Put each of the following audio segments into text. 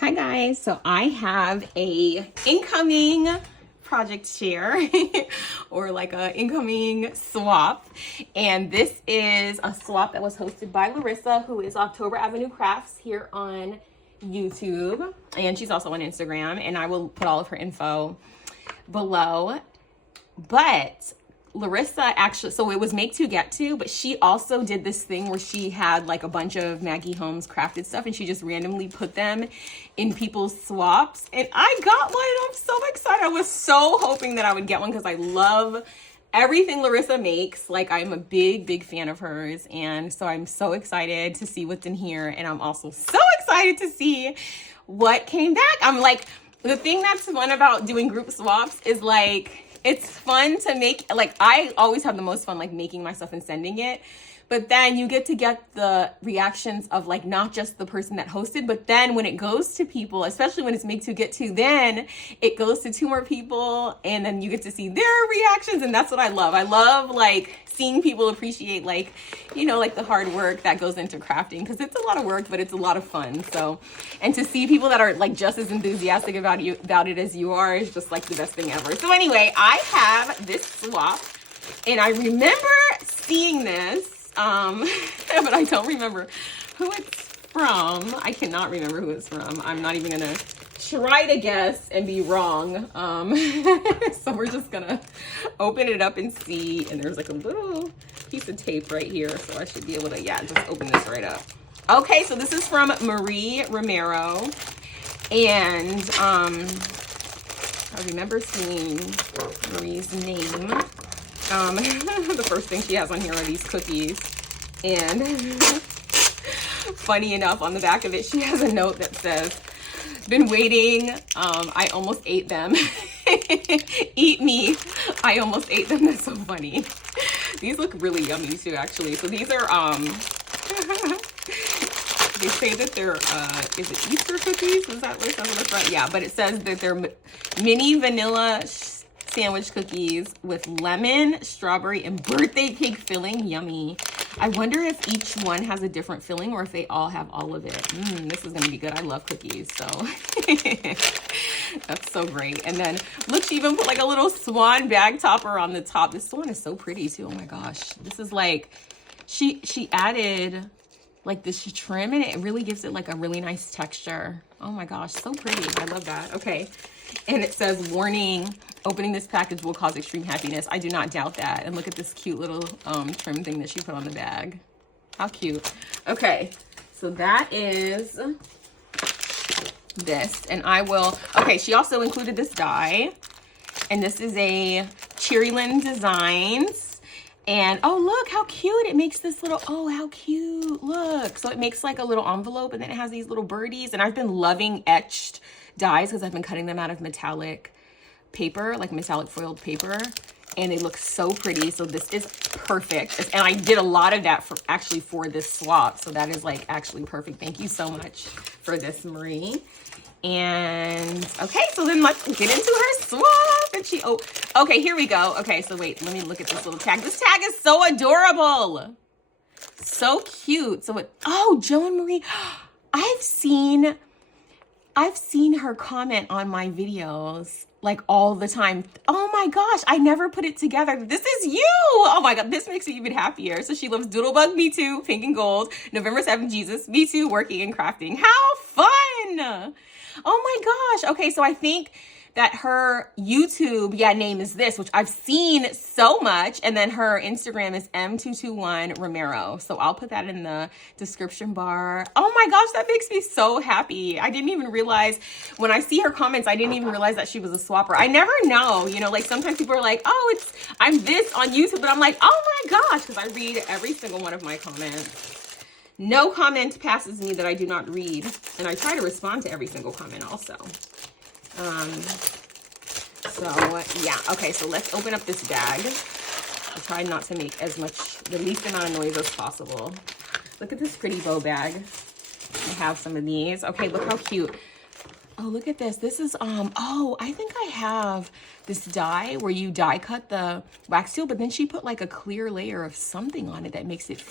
Hi guys, so I have a incoming project share or like a incoming swap, and this is a swap that was hosted by Larissa, who is October Avenue Crafts here on YouTube, and she's also on Instagram, and I will put all of her info below. But Larissa actually, so it was make to get to, but she also did this thing where she had like a bunch of Maggie Holmes crafted stuff and she just randomly put them in people's swaps. And I got one and I'm so excited. I was so hoping that I would get one because I love everything Larissa makes. Like, I'm a big fan of hers. And so I'm so excited to see what's in here. And I'm also so excited to see what came back. I'm like, the thing that's fun about doing group swaps is like, it's fun to make, like, I always have the most fun, like, making my stuff and sending it. But then you get to get the reactions of, like, not just the person that hosted, but then when it goes to people, especially when it's make to get to, then it goes to 2 more people, and then you get to see their reactions, and that's what I love. I love, like, seeing people appreciate, like, you know, like the hard work that goes into crafting, because it's a lot of work, but it's a lot of fun. So, and to see people that are, like, just as enthusiastic about it as you are is just, like, the best thing ever. So anyway, I have this swap, and I remember seeing this, but I don't remember who it's from. I cannot remember who it's from. I'm not even gonna try to guess and be wrong. So we're just gonna open it up and see. And there's like a little piece of tape right here, so I should be able to, yeah, just open this right up. Okay, so this is from Marie Romero, and I remember seeing Marie's name. The first thing she has on here are these cookies, and funny enough, on the back of it she has a note that says, been waiting, I almost ate them. Eat me, I almost ate them. That's so funny. These look really yummy too, actually. So these are they say that they're is it Easter cookies? Is that what it says on the front? Yeah, but it says that they're mini vanilla sandwich cookies with lemon, strawberry, and birthday cake filling. Yummy. I wonder if each one has a different filling or if they all have all of it. This is gonna be good. I love cookies, so that's so great. And then look, she even put like a little swan bag topper on the top. This swan is so pretty too. Oh my gosh, this is like, she added like this trim, and it really gives it like a really nice texture. Oh my gosh, so pretty. I love that. Okay, and it says, warning, opening this package will cause extreme happiness. I do not doubt that. And look at this cute little trim thing that she put on the bag. How cute. Okay, so that is this. And I will, okay, she also included this die. And this is a Cherryland Designs. And oh, look how cute. It makes this little, oh, how cute. Look. So it makes like a little envelope, and then it has these little birdies. And I've been loving etched dies because I've been cutting them out of metallic paper, like metallic foiled paper, and they look so pretty. So this is perfect. And I did a lot of that for this swap. So that is like actually perfect. Thank you so much for this, Marie. And okay, so then let's get into her swap. And she, oh, okay, here we go. Okay, so wait, let me look at this little tag. This tag is so adorable. So cute. So it, oh, Joan Marie, I've seen her comment on my videos like all the time. Oh my gosh, I never put it together. This is you. Oh my God, this makes me even happier. So she loves Doodlebug, me too, pink and gold, November 7th, Jesus, me too, working and crafting. How fun. Oh my gosh. Okay, so I think that her YouTube, yeah, name is this, which I've seen so much. And then her Instagram is M221 Romero. So I'll put that in the description bar. Oh my gosh, that makes me so happy. I didn't even realize, when I see her comments, I didn't even realize that she was a swapper. I never know, you know, like sometimes people are like, oh, I'm this on YouTube, but I'm like, oh my gosh, because I read every single one of my comments. No comment passes me that I do not read. And I try to respond to every single comment also. So yeah, okay, so let's open up this bag. I'll try not to make the least amount of noise as possible. Look at this pretty bow bag. I have some of these. Okay, look how cute. Oh, look at this. This is, oh, I think I have this die where you die cut the wax seal, but then she put like a clear layer of something on it that makes it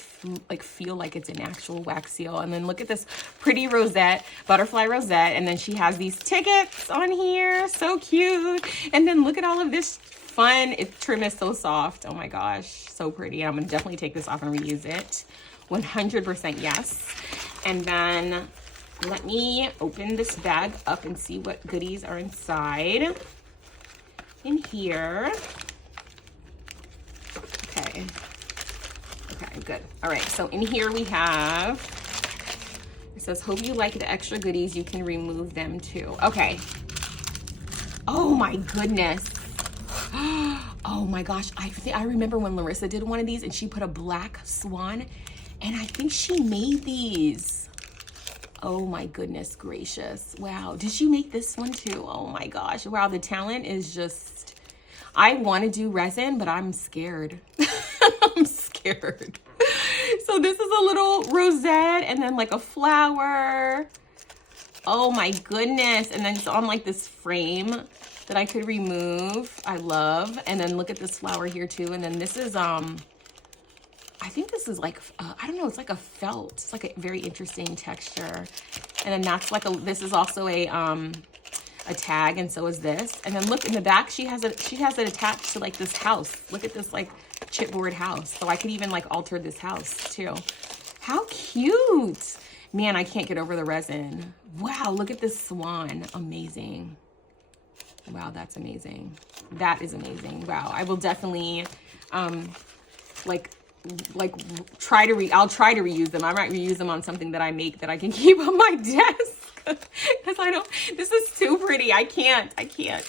like feel like it's an actual wax seal. And then look at this pretty rosette, butterfly rosette. And then she has these tickets on here. So cute. And then look at all of this fun. Trim is so soft. Oh my gosh. So pretty. I'm going to definitely take this off and reuse it. 100% yes. And then let me open this bag up and see what goodies are inside. In here. Okay. Okay, good. All right, so in here we have, it says, hope you like the extra goodies. You can remove them too. Okay. Oh my goodness. Oh my gosh. I remember when Larissa did one of these and she put a black swan, and I think she made these. Oh my goodness gracious. Wow. Did you make this one too? Oh my gosh. Wow. The talent is just, I want to do resin, but I'm scared. I'm scared. So this is a little rosette and then like a flower. Oh my goodness. And then it's on like this frame that I could remove. I love. And then look at this flower here too. And then this is, I think this is like, I don't know, it's like a felt. It's like a very interesting texture. And then that's like this is also a tag, and so is this. And then look in the back, she has it attached to like this house. Look at this like chipboard house. So I could even like alter this house too. How cute. Man, I can't get over the resin. Wow, look at this swan. Amazing. Wow, that's amazing. That is amazing. Wow, I will definitely I'll try to reuse them. I might reuse them on something that I make that I can keep on my desk. Because this is too pretty. I can't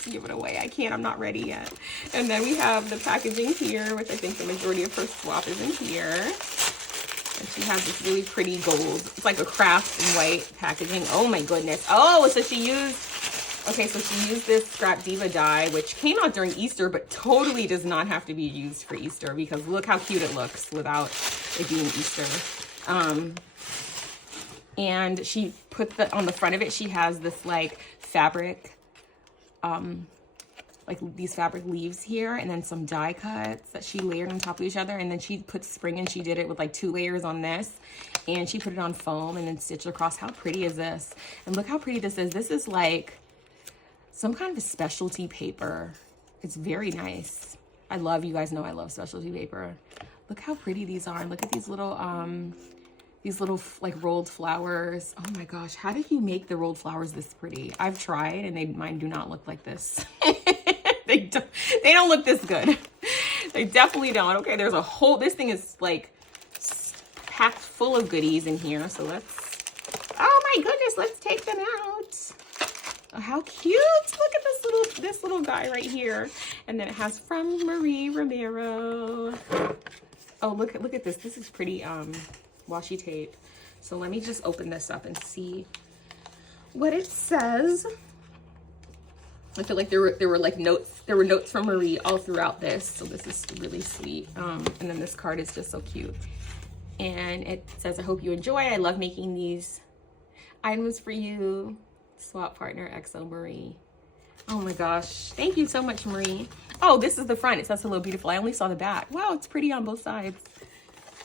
give it away. I'm not ready yet. And then we have the packaging here, which I think the majority of her swap is in here. And she has this really pretty gold. It's like a craft white packaging. Oh my goodness. Oh, so she used this Scrap Diva die, which came out during Easter, but totally does not have to be used for Easter, because look how cute it looks without it being Easter. And she put on the front of it, she has this like fabric, like these fabric leaves here, and then some die cuts that she layered on top of each other. And then she put spring, and she did it with like 2 layers on this, and she put it on foam and then stitched across. How pretty is this? And look how pretty this is. This is like some kind of a specialty paper. It's very nice. You guys know I love specialty paper. Look how pretty these are. And look at these little like rolled flowers. Oh my gosh, how did you make the rolled flowers this pretty? I've tried, and mine do not look like this. They don't look this good. They definitely don't. Okay, there's this thing is like packed full of goodies in here. So oh my goodness, let's take them out. Oh, how cute. Look at this little guy right here. And then it has from Marie Romero. Oh, look at this. This is pretty washi tape. So let me just open this up and see what it says. I feel like there were like notes. There were notes from Marie all throughout this. So this is really sweet. And then this card is just so cute. And it says, I hope you enjoy. I love making these items for you. Swap partner XO Marie. Oh my gosh, thank you so much, Marie. Oh, this is the front. It says hello beautiful. I only saw the back. Wow, it's pretty on both sides.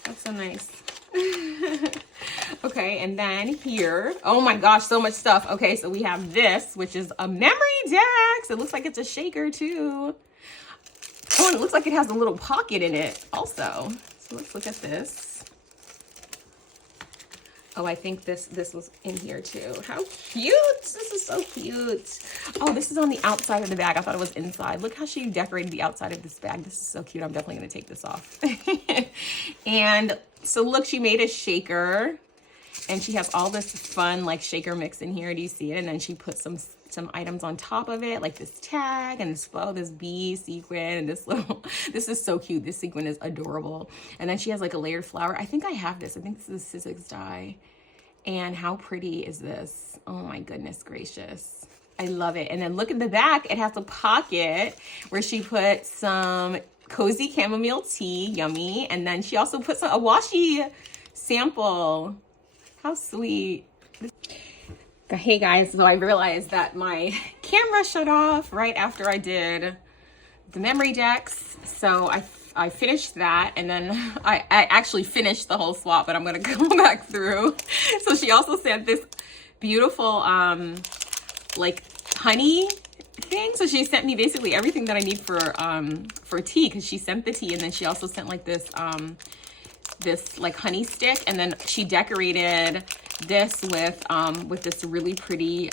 That's so nice. Okay, and then here, oh my gosh, so much stuff. Okay, so we have this, which is a memory dex. It looks like it's a shaker too. Oh, and it looks like it has a little pocket in it also. So let's look at this. Oh, I think this was in here too. How cute. This is so cute. Oh, this is on the outside of the bag. I thought it was inside. Look how she decorated the outside of this bag. This is so cute. I'm definitely going to take this off. And so look, she made a shaker, and she has all this fun like shaker mix in here. Do you see it? And then she put some items on top of it, like this tag and this bee sequin and this is so cute. This sequin is adorable. And then she has like a layered flower. I think I have this. I think this is a Sizzix die. And how pretty is this? Oh my goodness gracious. I love it. And then look at the back. It has a pocket where she put some cozy chamomile tea, yummy. And then she also puts a washi sample. How sweet. Hey guys, so I realized that my camera shut off right after I did the memory decks. So I finished that, and then I actually finished the whole swap, but I'm gonna go back through. So she also sent this beautiful like honey thing. So she sent me basically everything that I need for tea, because she sent the tea, and then she also sent like this this like honey stick, and then she decorated this with this really pretty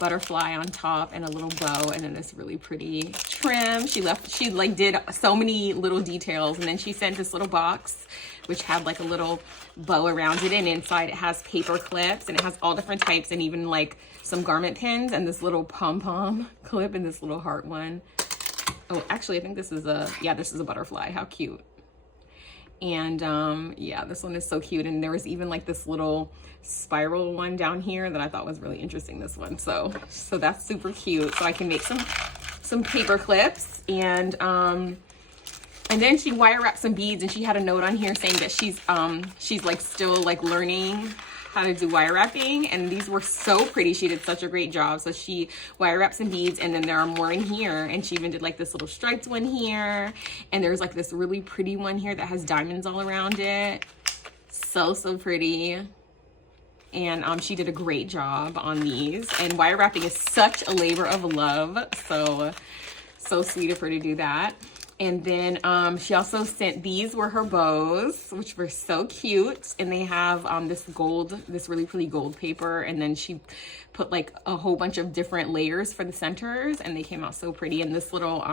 butterfly on top and a little bow, and then this really pretty trim. She like did so many little details, and then she sent this little box which had like a little bow around it, and inside it has paper clips, and it has all different types, and even like some garment pins, and this little pom-pom clip, and this little heart one. Oh, actually I think this is a butterfly. How cute. And yeah, this one is so cute. And there was even like this little spiral one down here that I thought was really interesting, this one. So that's super cute. So I can make some paper clips, and then she wire wrapped some beads, and she had a note on here saying that she's like still like learning how to do wire wrapping, and these were so pretty. She did such a great job. So she wire wrapped some beads, and then there are more in here, and she even did like this little striped one here, and there's like this really pretty one here that has diamonds all around it. So pretty. And she did a great job on these, and wire wrapping is such a labor of love, so sweet of her to do that. And then she also sent, these were her bows, which were so cute. And they have this really pretty gold paper. And then she put like a whole bunch of different layers for the centers, and they came out so pretty. And this little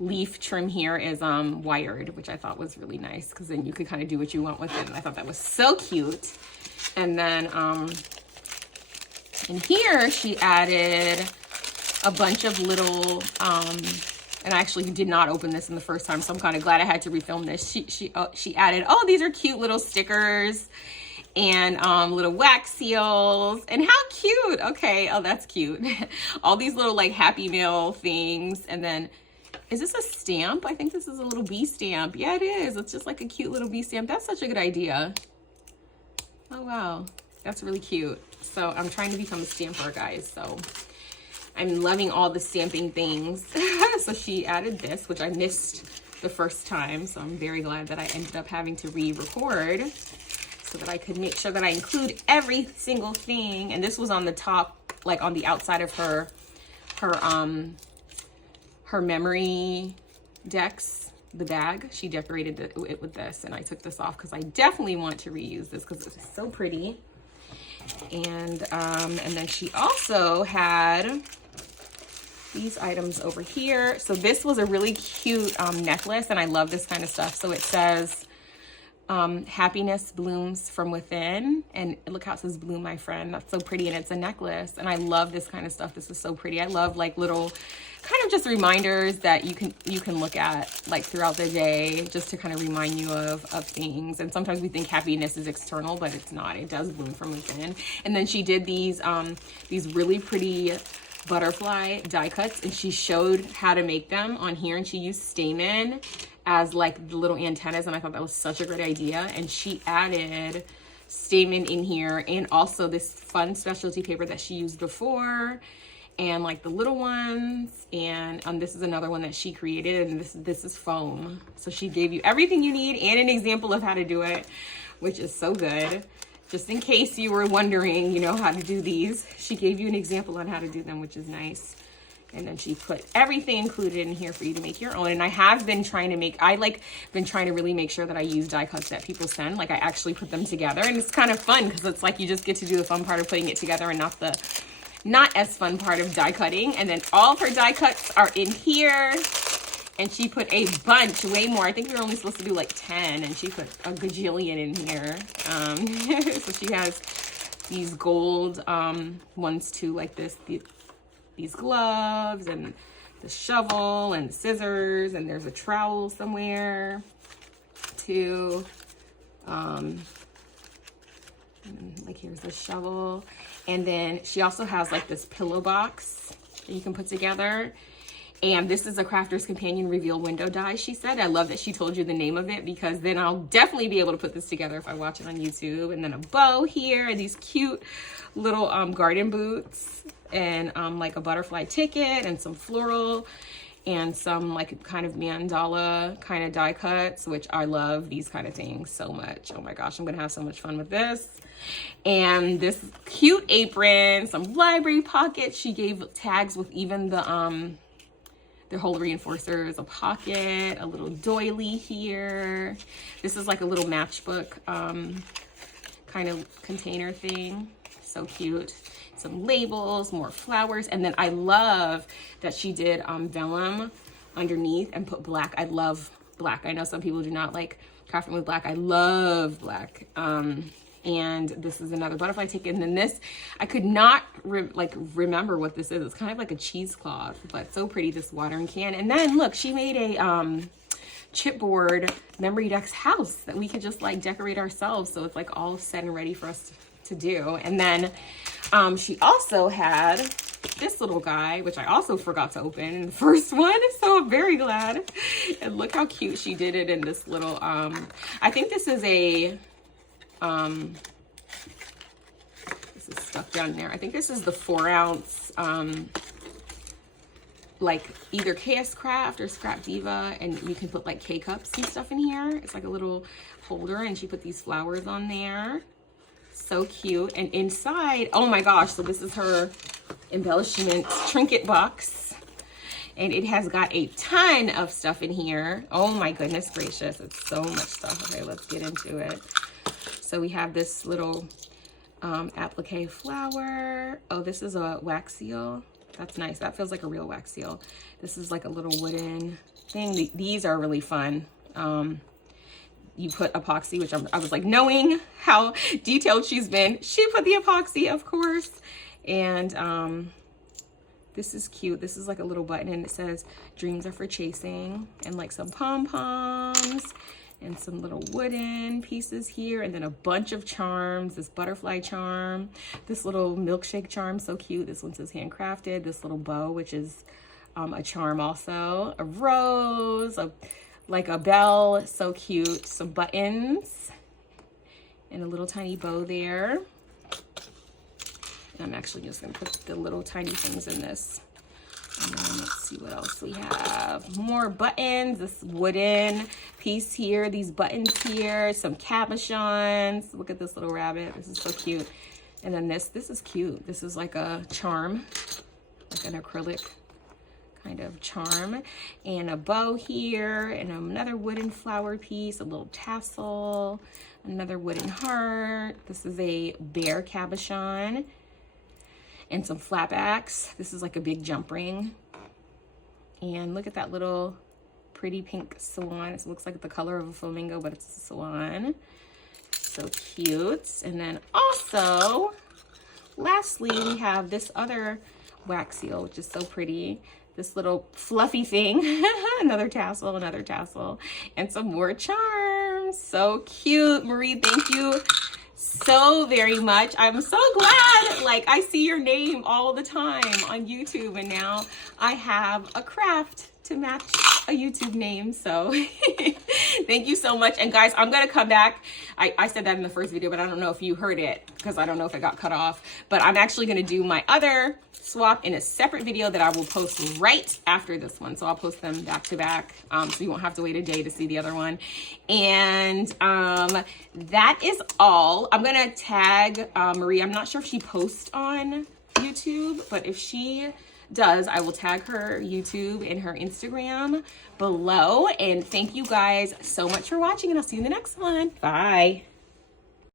leaf trim here is wired, which I thought was really nice, because then you could kind of do what you want with it. And I thought that was so cute. And then in here she added a bunch of little and I actually did not open this in the first time, so I'm kind of glad I had to refilm this. She added, oh, these are cute little stickers and little wax seals. And how cute. Okay, oh, that's cute. All these little like Happy Meal things. And then, is this a stamp? I think this is a little bee stamp. Yeah, it is. It's just like a cute little bee stamp. That's such a good idea. Oh, wow. That's really cute. So I'm trying to become a stamper, guys. So I'm loving all the stamping things. So she added this, which I missed the first time. So I'm very glad that I ended up having to re-record so that I could make sure that I include every single thing. And this was on the top, like on the outside of her memory decks, the bag. She decorated it with this, and I took this off because I definitely want to reuse this because it's so pretty. And then she also had these items over here. So this was a really cute necklace, and I love this kind of stuff. So it says happiness blooms from within, and look how it says bloom my friend. That's so pretty, and it's a necklace, and I love this kind of stuff. This is so pretty. I love like little kind of just reminders that you can look at like throughout the day, just to kind of remind you of things. And sometimes we think happiness is external, but it's not. It does bloom from within. And then she did these really pretty butterfly die cuts, and she showed how to make them on here, and she used stamen as like the little antennas, and I thought that was such a great idea. And she added stamen in here, and also this fun specialty paper that she used before, and like the little ones. And this is another one that she created, and this is foam. So she gave you everything you need and an example of how to do it, which is so good. Just in case you were wondering, you know, how to do these, she gave you an example on how to do them, which is nice. And then she put everything included in here for you to make your own. And I have been trying to been trying to really make sure that I use die cuts that people send. Like I actually put them together, and it's kind of fun because it's like you just get to do the fun part of putting it together and not as fun part of die cutting. And then all of her die cuts are in here. And she put a bunch, way more. I think we were only supposed to do like 10, and she put a gajillion in here. So she has these gold ones too, like these gloves, and the shovel, and the scissors, and there's a trowel somewhere too. And like here's the shovel. And then she also has like this pillow box that you can put together. And this is a Crafter's Companion Reveal Window Die, she said. I love that she told you the name of it, because then I'll definitely be able to put this together if I watch it on YouTube. And then a bow here, and these cute little garden boots, and like a butterfly ticket, and some floral, and some like kind of mandala kind of die cuts, which I love these kind of things so much. Oh my gosh, I'm gonna have so much fun with this. And this cute apron, some library pockets. She gave tags with even the whole reinforcers, a pocket, a little doily here. This is like a little matchbook kind of container thing. So cute. Some labels, more flowers, and then I love that she did vellum underneath and put black. I love black. I know some people do not like crafting with black. I love black. And this is another butterfly ticket. And then this, I could not remember what this is. It's kind of like a cheesecloth, but so pretty, this watering can. And then look, she made a chipboard Memory Decks house that we could just like decorate ourselves. So it's like all set and ready for us to do. And then she also had this little guy, which I also forgot to open in the first one. So I'm very glad. And look how cute she did it in this little, I think this is a, this is stuck down there. I think this is the 4-ounce, like either KS Craft or Scrap Diva, and you can put like K-cups and stuff in here. It's like a little holder, and she put these flowers on there. So cute. And inside, oh my gosh, so this is her embellishment trinket box, and it has got a ton of stuff in here. Oh my goodness gracious, it's so much stuff. Okay, let's get into it. So we have this little applique flower. Oh, this is a wax seal. That's nice. That feels like a real wax seal. This is like a little wooden thing. These are really fun. You put epoxy, which I was like, knowing how detailed she's been, she put the epoxy, of course. And this is cute. This is like a little button, and it says dreams are for chasing, and like some pom-poms and some little wooden pieces here, and then a bunch of charms. This butterfly charm, this little milkshake charm, so cute. This one says handcrafted. This little bow, which is a charm also. A rose, like a bell, so cute. Some buttons and a little tiny bow there. And I'm actually just gonna put the little tiny things in this. And then let's see what else we have. More buttons, this wooden piece here, these buttons here, some cabochons. Look at this little rabbit, this is so cute. And then this is cute. This is like a charm, like an acrylic kind of charm, and a bow here, and another wooden flower piece, a little tassel, another wooden heart. This is a bear cabochon, and some flatbacks. This is like a big jump ring. And look at that little pretty pink swan. It looks like the color of a flamingo, but it's a swan. So cute. And then also, lastly, we have this other wax seal, which is so pretty. This little fluffy thing, another tassel, and some more charms. So cute. Marie, thank you so very much. I'm so glad, like, I see your name all the time on YouTube, and now I have a craft to match a YouTube name. So thank you so much. And guys, I'm gonna come back. I said that in the first video, but I don't know if you heard it, because I don't know if it got cut off. But I'm actually gonna do my other swap in a separate video that I will post right after this one. So I'll post them back to back, so you won't have to wait a day to see the other one. And that is all. I'm gonna tag Marie. I'm not sure if she posts on YouTube, but if she does, I will tag her YouTube and her Instagram below. And thank you guys so much for watching, and I'll see you in the next one. Bye.